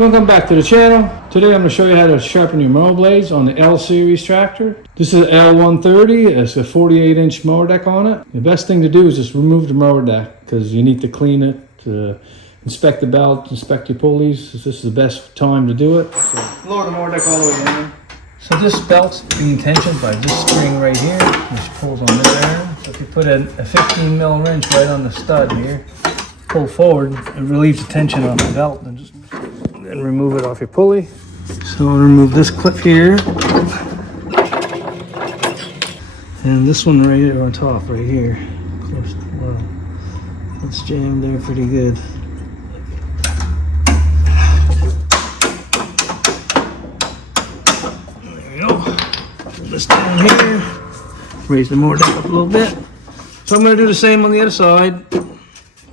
Welcome back to the channel. Today I'm going to show you how to sharpen your mower blades on the L series tractor. This is an L130. It's a 48-inch mower deck on it. The best thing to do is just remove the mower deck because you need to clean it, to inspect the belt, inspect your pulleys. This is the best time to do it. So lower the mower deck all the way down. So this belt's being tensioned by this spring right here, which pulls on this arm. So if you put a 15 mil wrench right on the stud here, pull forward, it relieves the tension on the belt, and just then remove it off your pulley. So I'll remove this clip here, and this one right here on top, right here. Close. Wow, it's jammed there pretty good. There we go. Put this down here. Raise the mower deck up a little bit. So I'm going to do the same on the other side.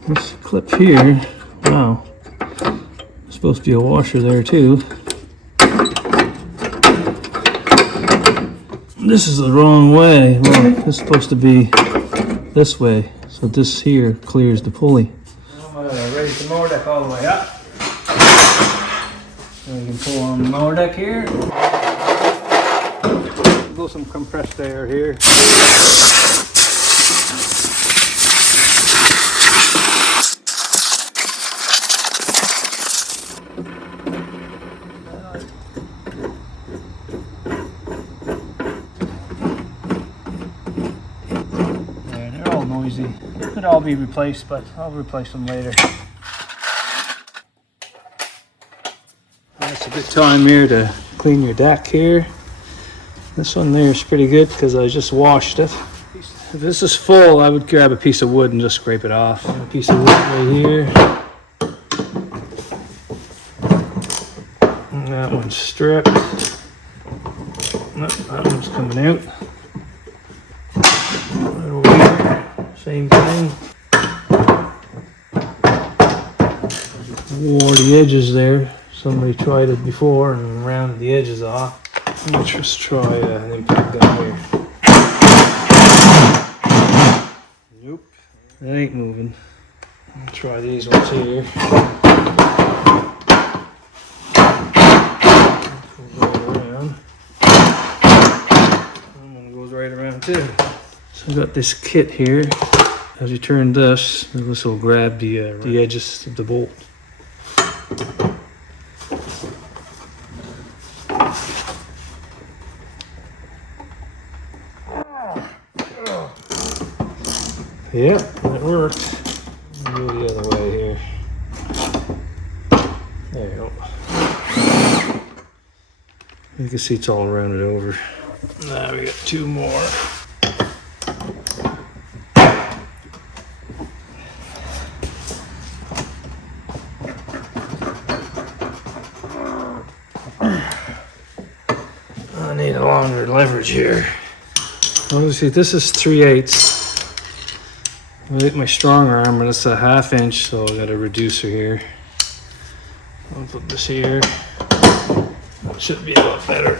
This clip here, wow, there's supposed to be a washer there too. This is the wrong way. Look, it's supposed to be this way. So this here clears the pulley. I'm going to raise the mower deck all the way up. So you can pull on the mower deck here. Blow some compressed air here. Noisy. Could all be replaced, but I'll replace them later. That's a good time here to clean your deck here. This one there is pretty good because I just washed it. If this is full, I would grab a piece of wood and just scrape it off. A piece of wood right here. And that one's stripped. Nope, that one's coming out. Right over here. Same thing. Wore the edges there. Somebody tried it before and rounded the edges off. Let's just try an impact gun here. Nope, that ain't moving. I'll try these ones here. Right around. That one goes right around too. So I've got this kit here. As you turn this will grab the edges of the bolt. Yep, that worked. Go the other way here. There you go. You can see it's all rounded over. Now we got two more. I need a longer leverage here. Obviously, this is 3/8. I hit my strong arm, and it's a 1/2 inch, so I got a reducer here. I'll put this here. It should be a lot better.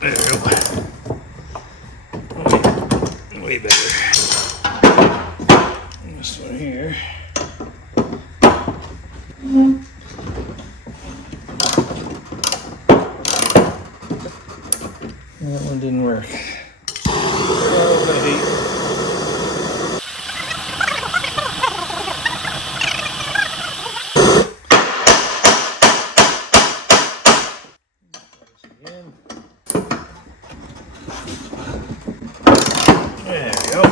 There we go. Way better. And this one here. That one didn't work. Alrighty. There we go.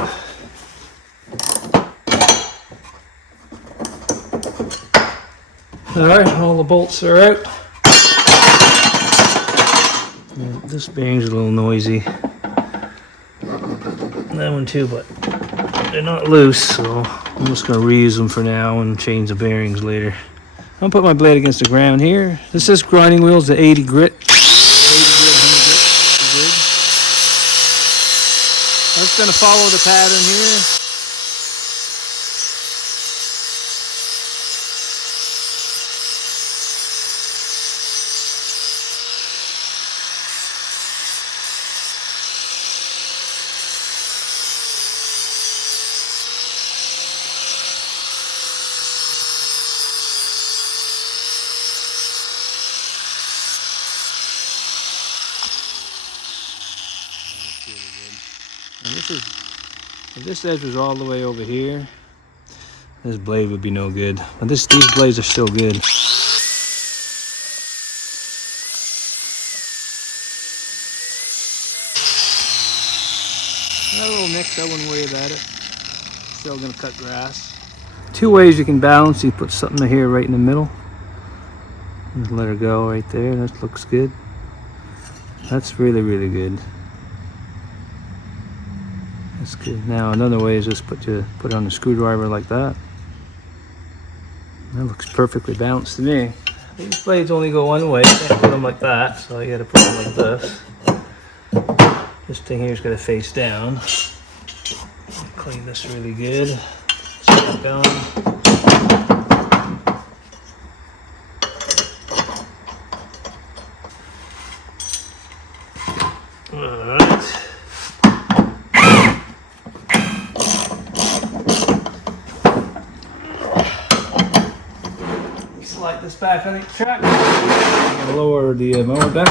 Alright, all the bolts are out. This bearing's a little noisy. That one too, but they're not loose, so I'm just going to reuse them for now and change the bearings later. I'm going to put my blade against the ground here. This is grinding wheels, the 80 grit. I'm just going to follow the pattern here. if this edge was all the way over here, this blade would be no good. But these blades are still good. That little mix, I wouldn't worry about it. Still gonna cut grass. Two ways you can balance. You put something here right in the middle. Just let her go right there. That looks good. That's really, really good. That's good. Now another way is just put it on the screwdriver like that. That looks perfectly balanced to me. These blades only go one way. You can't put them like that, so you got to put them like this. This thing here's got to face down. Clean this really good. Set it down. Alright. Slide this back on the track. I'm going to lower the mower deck.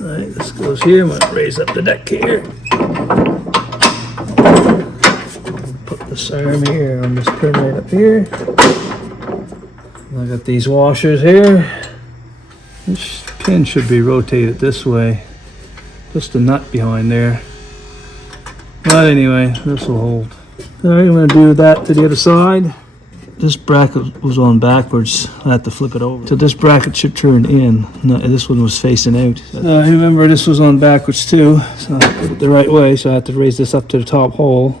Alright, this goes here. I'm going to raise up the deck here. Put this arm here on this pin right up here. I got these washers here. This pin should be rotated this way. Just a nut behind there. But anyway, this will hold. Alright, I'm going to do that to the other side. This bracket was on backwards. I had to flip it over. So this bracket should turn in. No, this one was facing out. Remember, this was on backwards too. So I put it the right way. So I had to raise this up to the top hole.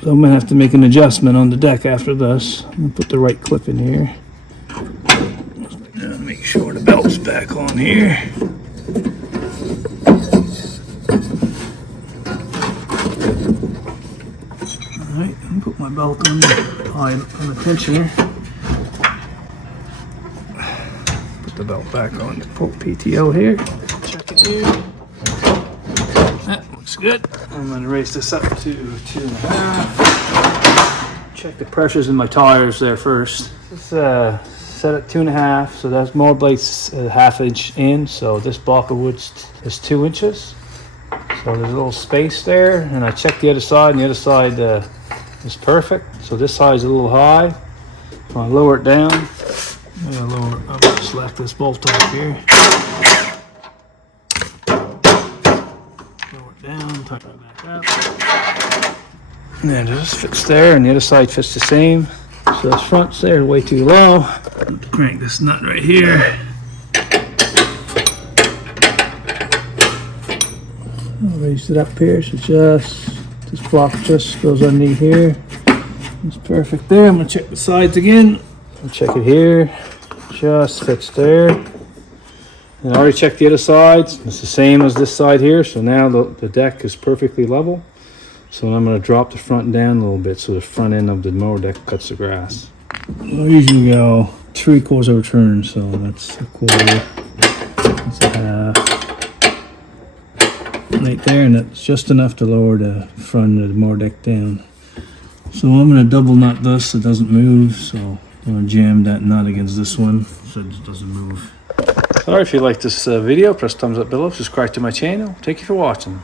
So I'm going to have to make an adjustment on the deck after this. I'm going to put the right clip in here. Now make sure the belt's back on here. Alright, and put my belt on the tensioner. Put the belt back on the PTO here. Check it here. That looks good. I'm going to raise this up to 2.5. Check the pressures in my tires there first. This set at 2.5, so that's more blades a ½ inch in. So this block of wood is 2 inches. So there's a little space there, and I checked the other side, and the other side is perfect. So this side is a little high. So I lower it down. I'm going to select this bolt off here. Lower it down, tighten it back up. And then it just fits there, and the other side fits the same. So this front's there way too low. Crank this nut right here. I'll raise it up here, so this block just goes underneath here. It's perfect there. I'm going to check the sides again. I'll check it here. Just fits there. And I already checked the other sides. It's the same as this side here. So now the deck is perfectly level. So I'm going to drop the front down a little bit so the front end of the mower deck cuts the grass. I usually go 3/4 of a turn, so that's a quarter. That's a half. Right there, and that's just enough to lower the front of the mower deck down. So I'm going to double nut this so it doesn't move. So I'm going to jam that nut against this one so it doesn't move. Alright, if you like this video, press thumbs up below, subscribe to my channel. Thank you for watching.